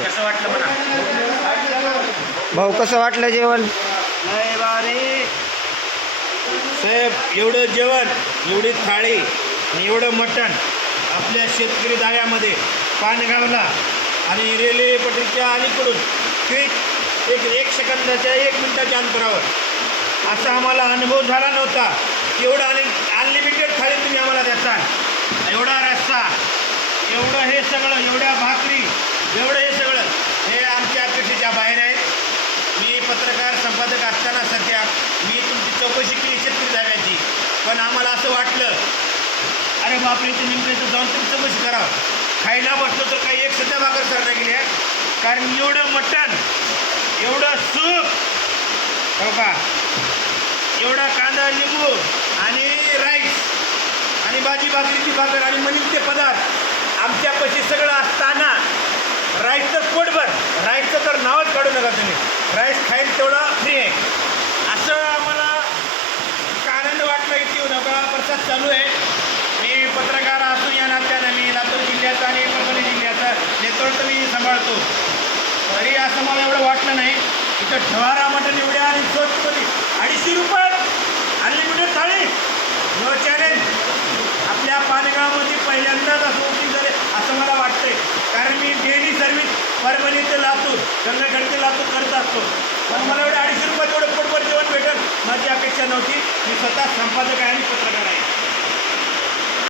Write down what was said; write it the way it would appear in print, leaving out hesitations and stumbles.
Okay. कसं वाटलं म्हणा? भाऊ कसं वाटलं जेवण? लय भारी साहेब. एवढं जेवण, एवढी थाळी आणि एवढं मटण आपल्या शेतकरी दाव्यामध्ये पानगावला आणि रेल्वे पटरीच्या अलीकडून क्विक एक सेकंदाच्या 1 मिनिटाच्या अंतरावर असा आम्हाला अनुभव झाला नव्हता. एवढं अनलिमिटेड थाळी तुम्ही आम्हाला देताल. एवढा रस्सा, एवढं हे सगळं, एवढ्या भाकरी, एवढं हे सगळं हे आमच्या अपेक्षेच्या बाहेर आहे. मी पत्रकार संपादक असताना सध्या मी तुमची चौकशी केली शेतकरी धाब्याची, पण आम्हाला असं वाटलं अरे बापरे इथे नेमकं इथं जाऊन तुम्ही चौकशी करावं. खायला बसलो तर काही एक सध्या भाकर सरल्या गेल्या, कारण एवढं मटण, एवढं सूप, हो का, एवढा कांदा लिंबू आणि राईस आणि भाजी भाकरीची भाकर आणि म्हणील ते पदार्थ आमच्यापाशी सगळं असताना राईस तर पोटभर, राईसचं तर नावच काढू नका तुम्ही. राईस खाईल तेवढा फ्री आहे. असं आम्हाला आनंद वाटला. इथे येऊ नका, प्रसाद चालू आहे. मी पत्रकार असून या नात्यानं मी लातूर जिल्ह्याचा आणि परभणी जिल्ह्याचा नेतृत्व मी सांभाळतो. तरी असं मला एवढं वाटलं नाही. इथं ठवारा मटण एवढ्या आणि स्वस्तमध्ये 250 रुपये अनलिमिटेड थाळी, नो चॅलेंज. आपल्या पानगावमध्ये पहिल्यांदाच असं ओपनिंग झाले असं मला वाटतंय, कारण मी डेली सर्व्हिस परभणी ते लातूर, संध्याकाळी ते लातूर करत असतो. पण मला एवढे 250 रुपये एवढं पोटभर जेवण भेटेल माझी अपेक्षा नव्हती. मी स्वतः संपादक आहे आणि पत्रकार आहे.